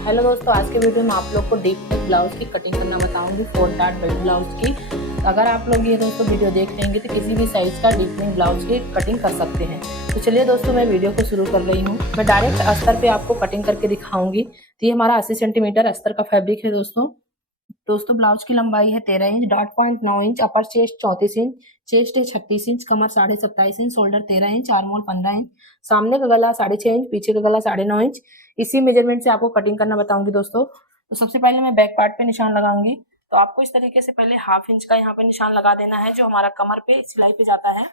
Hello दोस्तों, आज के वीडियो में आप लोग को डीप नेक ब्लाउज की कटिंग करना बताऊंगी, 4 डार्ट बेल्ट ब्लाउज की। अगर आप लोग ये दोस्तों वीडियो देख लेंगे तो किसी भी साइज का डीप नेक ब्लाउज की कटिंग कर सकते हैं। तो चलिए दोस्तों, मैं वीडियो को शुरू कर रही हूँ। मैं डायरेक्ट अस्तर पे आपको कटिंग करके दिखाऊंगी। तो ये हमारा 80 सेंटीमीटर अस्तर का फैब्रिक है दोस्तों ब्लाउज की लंबाई है 13 इंच, डॉट पॉइंट 9 इंच, अपर चेस्ट 34 इंच, चेस्ट है 36 इंच, कमर 27.5 इंच, शोल्डर 13 इंच, आर्मोल 15 इंच, सामने का गला 6.5 इंच, पीछे का गला 9.5 इंच। इसी मेजरमेंट से आपको कटिंग करना बताऊंगी दोस्तों। तो सबसे पहले मैं बैक पार्ट पे निशान लगाऊंगी। तो आपको इस तरीके से पहले हाफ इंच का यहाँ पे निशान लगा देना है, जो हमारा कमर पे सिलाई पे जाता है।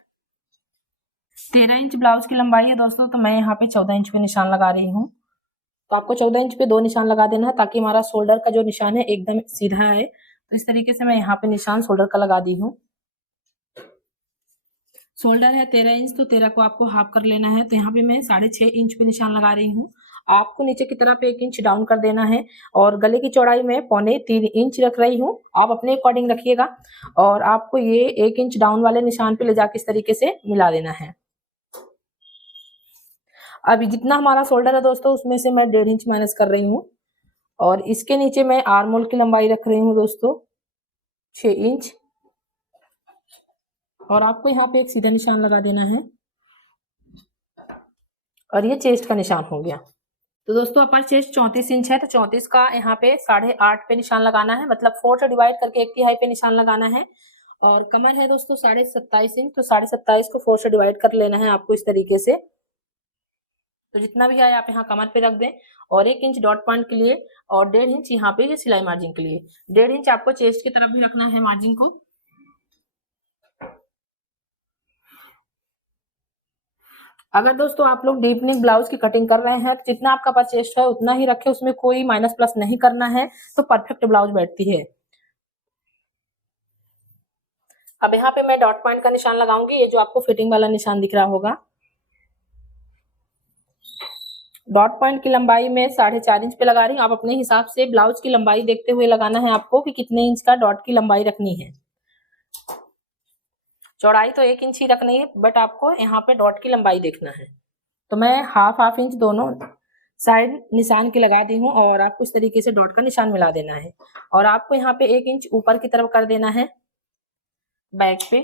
13 इंच ब्लाउज की लंबाई है दोस्तों, तो मैं यहाँ पे 14 इंच पे निशान लगा रही हूँ। तो आपको 14 इंच पे 2 निशान लगा देना है, ताकि हमारा शोल्डर का जो निशान है एकदम सीधा है। तो इस तरीके से मैं यहाँ पे निशान शोल्डर का लगा दी हूँ। शोल्डर है 13 इंच, तो 13 को आपको हाफ कर लेना है। तो यहाँ पे मैं 6.5 इंच पे निशान लगा रही हूँ। आपको नीचे की तरफ 1 इंच डाउन कर देना है, और गले की चौड़ाई में 3.25 इंच रख रही हूँ। आप अपने अकॉर्डिंग रखिएगा, और आपको ये 1 इंच डाउन वाले निशान पे ले जाके इस तरीके से मिला देना है। अभी जितना हमारा शोल्डर है दोस्तों, उसमें से मैं 1.5 इंच माइनस कर रही हूँ, और इसके नीचे मैं आर्म होल की लंबाई रख रही हूँ दोस्तों 6 इंच, और आपको यहाँ पे एक सीधा निशान लगा देना है, और ये चेस्ट का निशान हो गया। तो दोस्तों अपर चेस्ट 34 इंच है, तो 34 का यहाँ पे 8.5 पे निशान लगाना है, मतलब 4 से डिवाइड करके 1/3 पे निशान लगाना है। और कमर है दोस्तों 27.5 इंच, तो 27.5 को 4 से डिवाइड कर लेना है आपको इस तरीके से। तो जितना भी है आप यहाँ कमर पे रख दें, और 1 इंच डॉट पॉइंट के लिए, और 1.5 इंच यहाँ पे ये सिलाई मार्जिन के लिए। 1.5 इंच आपको चेस्ट की तरफ भी रखना है मार्जिन को। अगर दोस्तों आप लोग डीप नेक ब्लाउज की कटिंग कर रहे हैं, तो जितना आपका पास चेस्ट है उतना ही रखें, उसमें कोई माइनस प्लस नहीं करना है, तो परफेक्ट ब्लाउज बैठती है। अब यहाँ पे मैं डॉट पॉइंट का निशान लगाऊंगी, ये जो आपको फिटिंग वाला निशान दिख रहा होगा। डॉट पॉइंट की लंबाई में 4.5 इंच पे लगा रही हूँ। आप अपने हिसाब से ब्लाउज की लंबाई देखते हुए लगाना है आपको, कि कितने इंच का डॉट की लंबाई रखनी है। चौड़ाई तो 1 इंच ही रखनी है, बट आपको यहाँ पे डॉट की लंबाई देखना है। तो मैं हाफ इंच दोनों साइड निशान की लगा दी हूँ, और आपको इस तरीके से डॉट का निशान मिला देना है, और आपको यहाँ पे 1 इंच ऊपर की तरफ कर देना है बैक पे।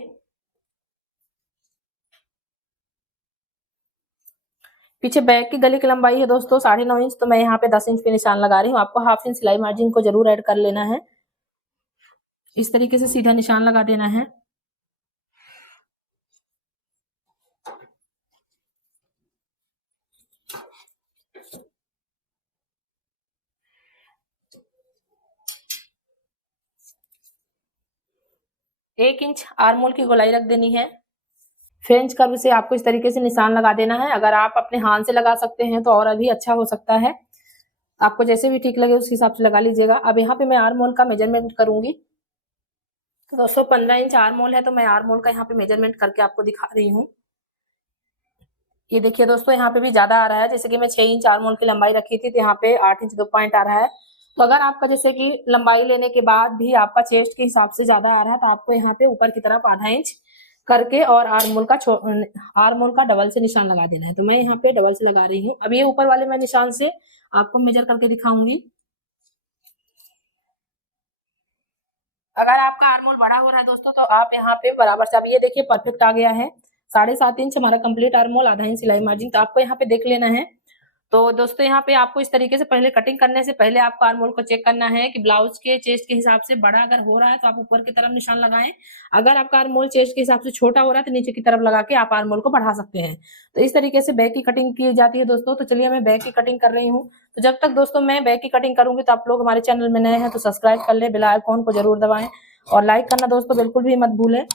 पीछे बैक की गले की लंबाई है दोस्तों 9.5 इंच, तो मैं यहाँ पे 10 इंच पे निशान लगा रही हूँ। आपको हाफ इंच सिलाई मार्जिन को जरूर ऐड कर लेना है। इस तरीके से सीधा निशान लगा देना है। एक इंच आर्म होल की गोलाई रख देनी है। फ्रेंच कर्व से आपको इस तरीके से निशान लगा देना है। अगर आप अपने हाथ से लगा सकते हैं तो और अभी अच्छा हो सकता है। आपको जैसे भी ठीक लगे उस हिसाब से लगा लीजिएगा। अब यहाँ पे मैं आर्म होल का मेजरमेंट करूंगी। तो दोस्तों 15 इंच आर्म होल है, तो मैं आर्म होल का यहाँ पे मेजरमेंट करके आपको दिखा रही हूँ। ये देखिए दोस्तों, यहाँ पे भी ज्यादा आ रहा है। जैसे कि मैं 6 इंच आर्म होल की लंबाई रखी थी, तो यहाँ पे 8 इंच 2 पॉइंट आ रहा है। तो अगर आपका जैसे कि लंबाई लेने के बाद भी आपका चेस्ट के हिसाब से ज्यादा आ रहा है, तो आपको यहाँ पे ऊपर की तरफ आधा इंच करके और आर्म होल का डबल से निशान लगा देना है। तो मैं यहाँ पे डबल से लगा रही हूँ। अब ये ऊपर वाले मैं निशान से आपको मेजर करके दिखाऊंगी। अगर आपका आर्म होल बड़ा हो रहा है दोस्तों, तो आप यहाँ पे बराबर से, अब ये देखिए परफेक्ट आ गया है। 7.5 इंच हमारा कंप्लीट आर्म होल, आधा इंच सिलाई मार्जिन। तो आपको यहाँ पे देख लेना है। तो दोस्तों यहाँ पे आपको इस तरीके से पहले कटिंग करने से पहले आपको आर्म होल को चेक करना है कि ब्लाउज के चेस्ट के हिसाब से बड़ा अगर हो रहा है तो आप ऊपर की तरफ निशान लगाएं। अगर आपका आर्म होल चेस्ट के हिसाब से छोटा हो रहा है तो नीचे की तरफ लगा के आप आर्म होल को बढ़ा सकते हैं। तो इस तरीके से बैक की कटिंग की जाती है दोस्तों। तो चलिए मैं बैक की कटिंग कर रही हूँ। तो जब तक दोस्तों मैं बैक की कटिंग करूंगी, तो आप लोग हमारे चैनल में नए हैं तो सब्सक्राइब कर ले, बेल आइकॉन को जरूर दबाएं, और लाइक करना दोस्तों बिल्कुल भी मत भूलें।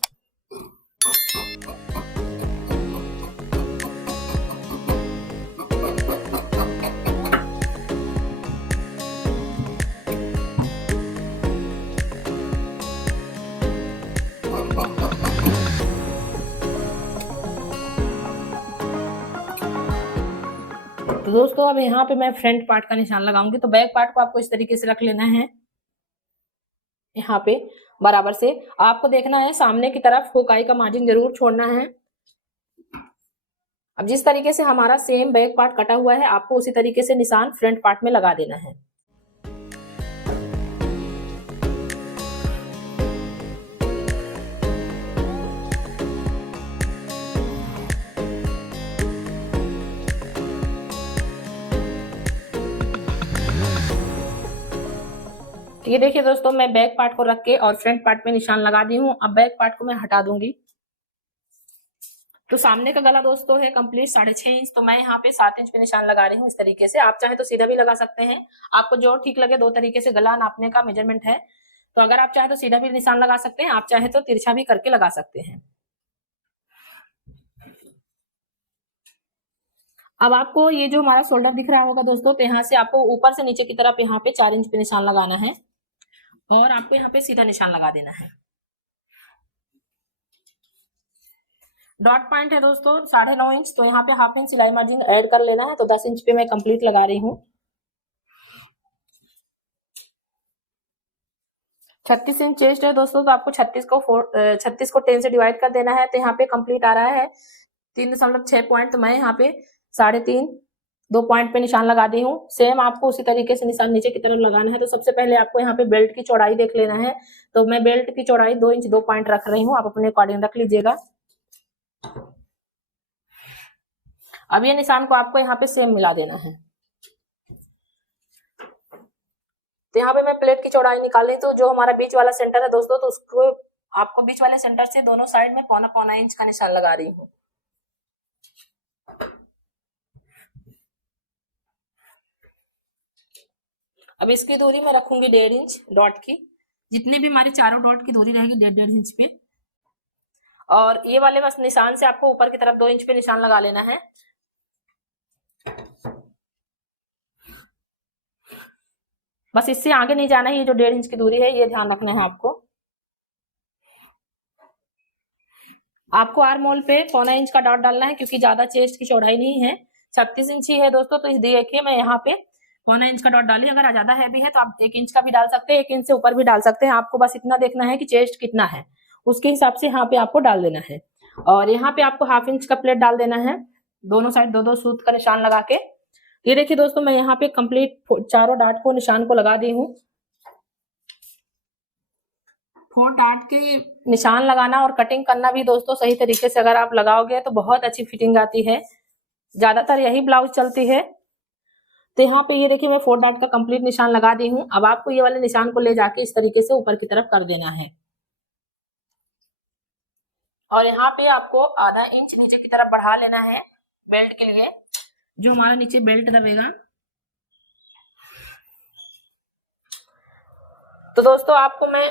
तो दोस्तों अब यहाँ पे मैं फ्रंट पार्ट का निशान लगाऊंगी। तो बैक पार्ट को आपको इस तरीके से रख लेना है। यहाँ पे बराबर से आपको देखना है, सामने की तरफ हुकाई का मार्जिन जरूर छोड़ना है। अब जिस तरीके से हमारा सेम बैक पार्ट कटा हुआ है, आपको उसी तरीके से निशान फ्रंट पार्ट में लगा देना है। ये देखिए दोस्तों, मैं बैक पार्ट को रख के और फ्रंट पार्ट पे निशान लगा दी हूँ। अब बैक पार्ट को मैं हटा दूंगी। तो सामने का गला दोस्तों है कंप्लीट 6.5 इंच, तो मैं यहाँ पे 7 इंच पे निशान लगा रही हूँ इस तरीके से। आप चाहे तो सीधा भी लगा सकते हैं, आपको जो ठीक लगे। 2 तरीके से गला नापने का मेजरमेंट है, तो अगर आप चाहे तो सीधा भी निशान लगा सकते हैं, आप चाहे तो तिरछा भी करके लगा सकते हैं। अब आपको ये जो हमारा शोल्डर दिख रहा होगा दोस्तों, तो यहाँ से आपको ऊपर से नीचे की तरफ यहाँ पे 4 इंच पे निशान लगाना है और आपको यहाँ पे सीधा निशान लगा देना है। डॉट पॉइंट है दोस्तों 9.5 इंच, तो यहाँ पे हाफ इंच सिलाई मार्जिन ऐड कर लेना है। तो 10 इंच पे मैं कंप्लीट लगा रही हूँ। 36 इंच चेस्ट है दोस्तों, तो आपको 36 को 10 से डिवाइड कर देना है। तो यहाँ पे कंप्लीट आ रहा है 3.6 पॉइंट। तो मैं यहाँ पे 3.5 2 पॉइंट पे निशान लगा दी हूँ। सेम आपको उसी तरीके से निशान नीचे की तरफ लगाना है। तो सबसे पहले आपको यहाँ पे बेल्ट की चौड़ाई देख लेना है। तो मैं बेल्ट की चौड़ाई 2 इंच 2 पॉइंट रख रही हूँ, आप अपने अकॉर्डिंग रख लीजिएगा। अब ये निशान को आपको यहाँ पे सेम मिला देना है। तो यहाँ पे मैं प्लेट की चौड़ाई निकाल रही हूँ। तो जो हमारा बीच वाला सेंटर है दोस्तों, तो उसको आपको बीच वाले सेंटर से दोनों साइड में 1.25 इंच का निशान लगा रही हूँ। अब इसकी दूरी मैं रखूंगी 1.5 इंच डॉट की। जितने भी हमारे चारों डॉट की दूरी रहेगी 1.5 इंच पे। और ये वाले बस निशान से आपको ऊपर की तरफ 2 इंच पे निशान लगा लेना है। बस इससे आगे नहीं जाना है। ये जो 1.5 इंच की दूरी है, ये ध्यान रखना है आपको। आपको आर्म होल पे 1.25 इंच का डॉट डालना है, क्योंकि ज्यादा चेस्ट की चौड़ाई नहीं है, 36 इंच ही है दोस्तों। तो इस देखिए मैं यहाँ पे 1.25 इंच का डॉट डाली। अगर ज्यादा हैवी है तो आप 1 इंच का भी डाल सकते हैं, 1 इंच से ऊपर भी डाल सकते हैं। आपको बस इतना देखना है कि चेस्ट कितना है, उसके हिसाब से यहाँ पे आपको डाल देना है। और यहाँ पे आपको हाफ इंच का प्लेट डाल देना है, दोनों साइड 2-2 सूत का निशान लगा के। ये देखिए दोस्तों, मैं यहाँ पे कंप्लीट चारों डाट को निशान को लगा दी हूँ। 4 डाट के निशान लगाना और कटिंग करना भी दोस्तों सही तरीके से अगर आप लगाओगे तो बहुत अच्छी फिटिंग आती है। ज्यादातर यही ब्लाउज चलती है। तो यहाँ पे ये देखिए मैं 4 डाट का कंप्लीट निशान लगा दी हूँ। अब आपको ये वाले निशान को ले जाके इस तरीके से ऊपर की तरफ कर देना है। और यहाँ पे आपको आधा इंच नीचे की तरफ बढ़ा लेना है बेल्ट के लिए, जो हमारा नीचे बेल्ट दबेगा। तो दोस्तों आपको मैं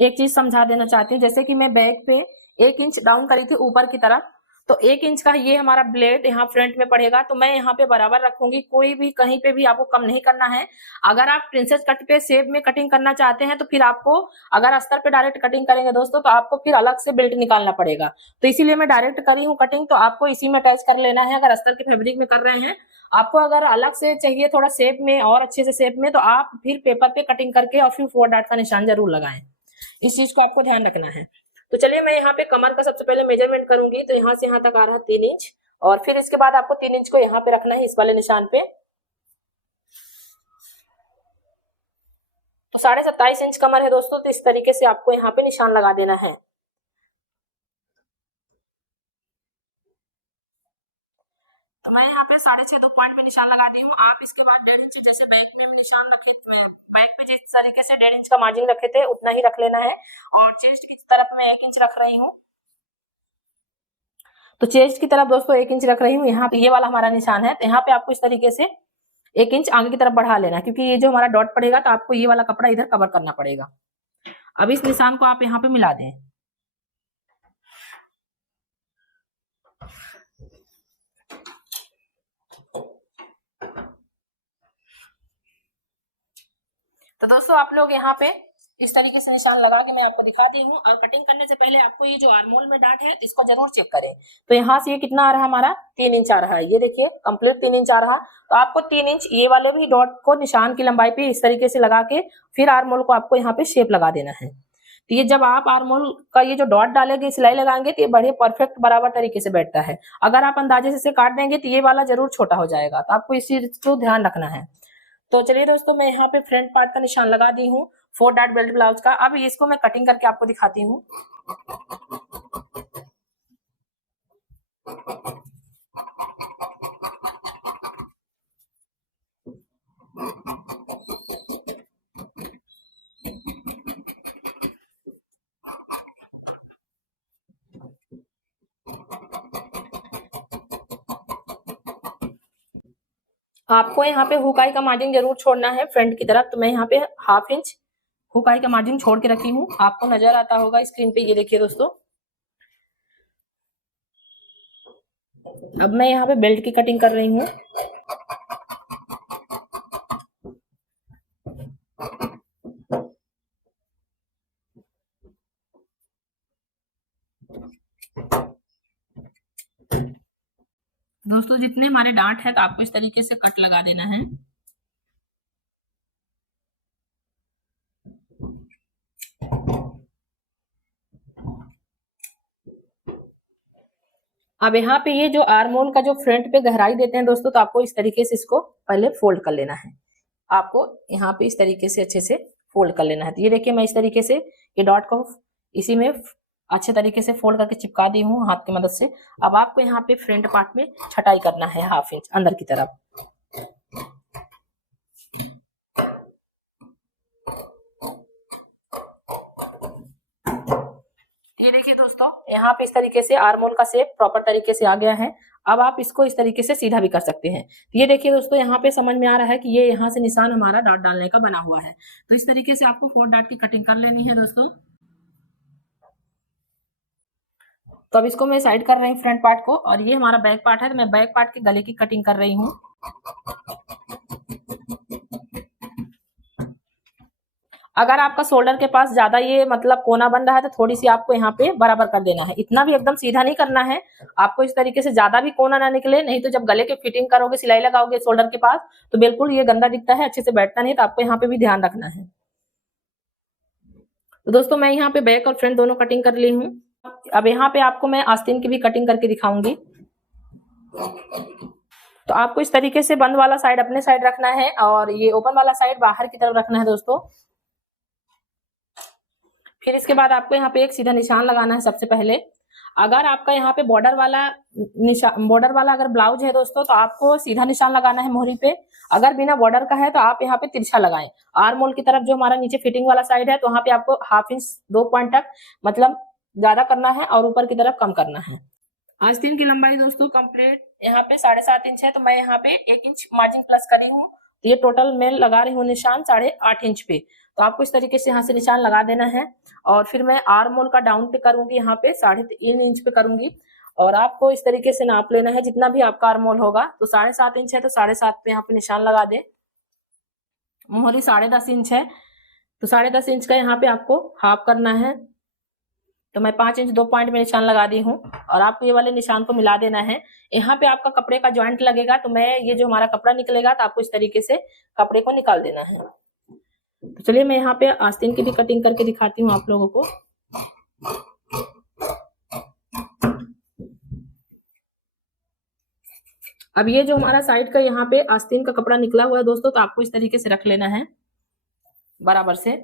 एक चीज समझा देना चाहती हूँ। जैसे कि मैं बैक पे 1 इंच डाउन करी थी ऊपर की तरफ, तो 1 इंच का ये हमारा ब्लेड यहाँ फ्रंट में पड़ेगा। तो मैं यहाँ पे बराबर रखूंगी, कोई भी कहीं पे भी आपको कम नहीं करना है। अगर आप प्रिंसेस कट पे शेप में कटिंग करना चाहते हैं तो फिर आपको, अगर अस्तर पे डायरेक्ट कटिंग करेंगे दोस्तों, तो आपको फिर अलग से बेल्ट निकालना पड़ेगा। तो इसीलिए मैं डायरेक्ट करी हूँ कटिंग, तो आपको इसी में अटैच कर लेना है। अगर अस्तर के फैब्रिक में कर रहे हैं, आपको अगर अलग से चाहिए थोड़ा शेप में और अच्छे से शेप में, तो आप फिर पेपर पे कटिंग करके और फिर 4 डाट का निशान जरूर लगाएं। इस चीज को आपको ध्यान रखना है। तो चलिए मैं यहाँ पे कमर का सबसे पहले मेजरमेंट करूंगी। तो यहाँ से यहाँ तक आ रहा 3 इंच, और फिर इसके बाद आपको 3 इंच को यहाँ पे रखना है इस वाले निशान पे। तो 27.5 इंच कमर है दोस्तों, तो इस तरीके से आपको यहाँ पे निशान लगा देना है। तो मैं यहाँ पे 6.5 2 पॉइंट पे निशान लगा दी हूँ। आप इसके बाद 1.5 इंच जैसे बैक पे निशान रखे, बैक पे जिस तरीके से 1.5 इंच का मार्जिन रखे थे उतना ही रख लेना है। और चेस्ट की तरफ मैं 1 इंच रख रही हूँ। तो चेस्ट की तरफ दोस्तों 1 इंच रख रही हूँ। यहाँ पे ये वाला हमारा निशान है, तो यहाँ पे आपको इस तरीके से 1 इंच आगे की तरफ बढ़ा लेना, क्योंकि ये जो हमारा डॉट पड़ेगा तो आपको ये वाला कपड़ा इधर कवर करना पड़ेगा। अब इस निशान को आप यहाँ पे मिला दें। तो दोस्तों आप लोग यहाँ पे इस तरीके से निशान लगा के मैं आपको दिखा दी हूँ। और कटिंग करने से पहले आपको ये जो आर्म होल में डाट है इसको जरूर चेक करें। तो यहाँ से ये कितना आ रहा है, हमारा 3 इंच आ रहा है। ये देखिए कंप्लीट 3 इंच आ रहा। तो आपको 3 इंच ये वाले भी डॉट को निशान की लंबाई पे इस तरीके से लगा के फिर आर्म होल को आपको यहाँ पे शेप लगा देना है। तो ये जब आप आर्म होल का ये जो डॉट डालेंगे, सिलाई लगाएंगे, तो ये बड़े परफेक्ट बराबर तरीके से बैठता है। अगर आप अंदाजे से काट देंगे तो ये वाला जरूर छोटा हो जाएगा। तो आपको इस चीज को ध्यान रखना है। तो चलिए दोस्तों मैं यहाँ पे फ्रंट पार्ट का निशान लगा दी हूँ 4 डाट बेल्ट ब्लाउज का। अब इसको मैं कटिंग करके आपको दिखाती हूँ। आपको यहाँ पे हुकाई का मार्जिन जरूर छोड़ना है फ्रंट की तरफ, तो मैं यहाँ पे 1/2 इंच हुकाई का मार्जिन छोड़ के रखी हूँ। आपको नजर आता होगा स्क्रीन पे, ये देखिए दोस्तों। अब मैं यहाँ पे बेल्ट की कटिंग कर रही हूँ। दोस्तों जितने हमारे डांट है तो आपको इस तरीके से कट लगा देना है। अब यहाँ पे ये जो आर्म होल का जो फ्रंट पे गहराई देते हैं दोस्तों, तो आपको इस तरीके से इसको पहले फोल्ड कर लेना है। आपको यहाँ पे इस तरीके से अच्छे से फोल्ड कर लेना है। तो ये देखिए मैं इस तरीके से ये डॉट को इसी में अच्छे तरीके से फोल्ड करके चिपका दी हूँ हाथ की मदद से। अब आपको यहाँ पे फ्रंट पार्ट में छटाई करना है 1/2 इंच अंदर की तरफ। ये देखिए दोस्तों, यहाँ पे इस तरीके से आर्म होल का शेप प्रॉपर तरीके से आ गया है। अब आप इसको इस तरीके से सीधा भी कर सकते हैं। तो ये देखिए दोस्तों, यहाँ पे समझ में आ रहा है कि ये यहाँ से निशान हमारा डॉट डालने का बना हुआ है। तो इस तरीके से आपको 4 डॉट की कटिंग कर लेनी है दोस्तों। तो अब इसको मैं साइड कर रही हूँ फ्रंट पार्ट को, और ये हमारा बैक पार्ट है, तो मैं बैक पार्ट के गले की कटिंग कर रही हूँ। अगर आपका शोल्डर के पास ज्यादा ये मतलब कोना बन रहा है तो थोड़ी सी आपको यहाँ पे बराबर कर देना है। इतना भी एकदम सीधा नहीं करना है आपको, इस तरीके से ज्यादा भी कोना ना निकले, नहीं तो जब गले के फिटिंग करोगे, सिलाई लगाओगे शोल्डर के पास, तो बिल्कुल ये गंदा दिखता है, अच्छे से बैठता नहीं। तो आपको यहाँ पे भी ध्यान रखना है। तो दोस्तों मैं यहाँ पे बैक और फ्रंट दोनों कटिंग कर ली हूँ। अब यहाँ पे आपको मैं आस्तीन की भी कटिंग करके दिखाऊंगी। तो आपको इस तरीके से बंद वाला साइड अपने साइड रखना है और ये ओपन वाला साइड बाहर की तरफ रखना है दोस्तों। फिर इसके बाद आपको यहाँ पे एक सीधा निशान लगाना है सबसे पहले। अगर आपका यहाँ पे बॉर्डर वाला अगर ब्लाउज है दोस्तों, तो आपको सीधा निशान लगाना है मोहरी पे। अगर बिना बॉर्डर का है तो आप यहाँ पे तिरछा लगाएं। आर्म होल की तरफ जो हमारा नीचे फिटिंग वाला साइड है, तो वहां पे आपको 1/2 इंच 2 पॉइंट तक मतलब ज्यादा करना है और ऊपर की तरफ कम करना है। आस्तीन की लंबाई दोस्तों कंप्लीट यहाँ पे 7.5 इंच है, तो मैं यहाँ पे 1 इंच मार्जिन प्लस करी हूँ। तो ये टोटल मैं लगा रही हूँ निशान 8.5 इंच पे। तो आपको इस तरीके से यहाँ से निशान लगा देना है। और फिर मैं आर्म होल का डाउन पे करूंगी, यहाँ पे 3.5 इंच पे करूंगी। और आपको इस तरीके से नाप लेना है जितना भी आपका आर्म होल होगा। तो 7.5 इंच है तो 7.5 पे यहाँ पे निशान लगा दे। मोहरी 10.5 इंच है, तो 10.5 इंच का यहाँ पे आपको हाफ करना है। तो मैं 5 इंच 2 पॉइंट में निशान लगा दी हूँ। और आपको ये वाले निशान को मिला देना है। यहाँ पे आपका कपड़े का ज्वाइंट लगेगा, तो मैं ये जो हमारा कपड़ा निकलेगा, तो आपको इस तरीके से कपड़े को निकाल देना है। तो चलिए मैं यहाँ पे आस्तीन की भी कटिंग करके दिखाती हूँ आप लोगों को। अब ये जो हमारा साइड का यहाँ पे आस्तीन का कपड़ा निकला हुआ है दोस्तों, तो आपको इस तरीके से रख लेना है बराबर से।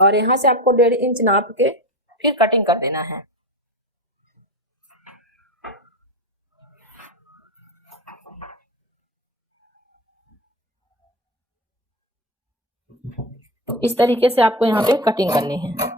और यहाँ से आपको 1.5 इंच नाप के फिर कटिंग कर देना है। तो इस तरीके से आपको यहाँ पे कटिंग करनी है।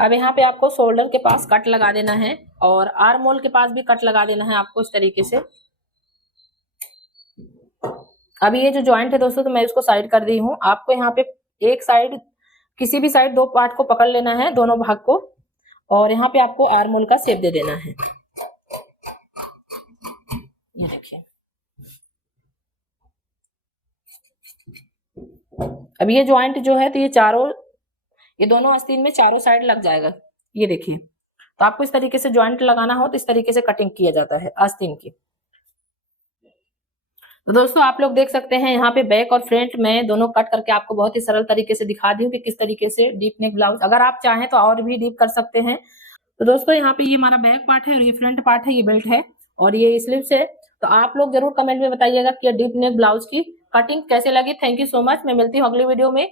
अब यहाँ पे आपको शोल्डर के पास कट लगा देना है और आर्म होल के पास भी कट लगा देना है आपको इस तरीके से। अभी ये जो जॉइंट है दोस्तों, तो मैं इसको साइड कर दी हूँ। आपको यहाँ पे एक साइड, किसी भी साइड 2 पार्ट को पकड़ लेना है, दोनों भाग को, और यहाँ पे आपको आर्म होल का शेप दे देना है। ये देखिए, अब ये जॉइंट जो है, तो ये दोनों आस्तीन में चारों साइड लग जाएगा। ये देखिए, तो आपको इस तरीके से जॉइंट लगाना हो तो इस तरीके से कटिंग किया जाता है आस्तीन की। तो दोस्तों आप लोग देख सकते हैं यहाँ पे बैक और फ्रंट में दोनों कट करके आपको बहुत ही सरल तरीके से दिखा दी हूँ कि किस तरीके से डीप नेक ब्लाउज, अगर आप चाहें तो और भी डीप कर सकते हैं। तो दोस्तों यहाँ पे ये हमारा बैक पार्ट है और ये फ्रंट पार्ट है, ये बेल्ट है और ये स्लीव्स है। तो आप लोग जरूर कमेंट में बताइएगा कि डीप नेक ब्लाउज की कटिंग कैसे लगी। Thank you so much. मैं मिलती हूँ अगली वीडियो में।